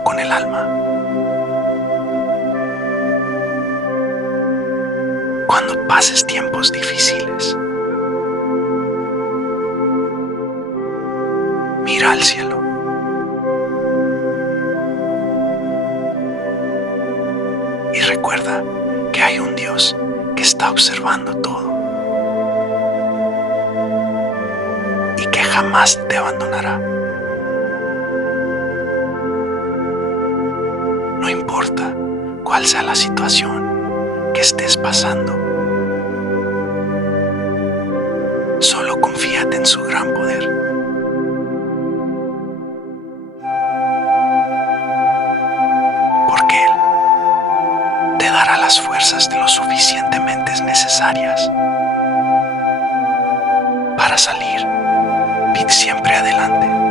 solo con el alma. Cuando pases tiempos difíciles, mira al cielo. Y recuerda que hay un Dios que está observando todo y que jamás te abandonará. No importa cuál sea la situación que estés pasando, solo confíate en su gran poder. Porque Él te dará las fuerzas lo suficientemente necesarias para salir siempre adelante.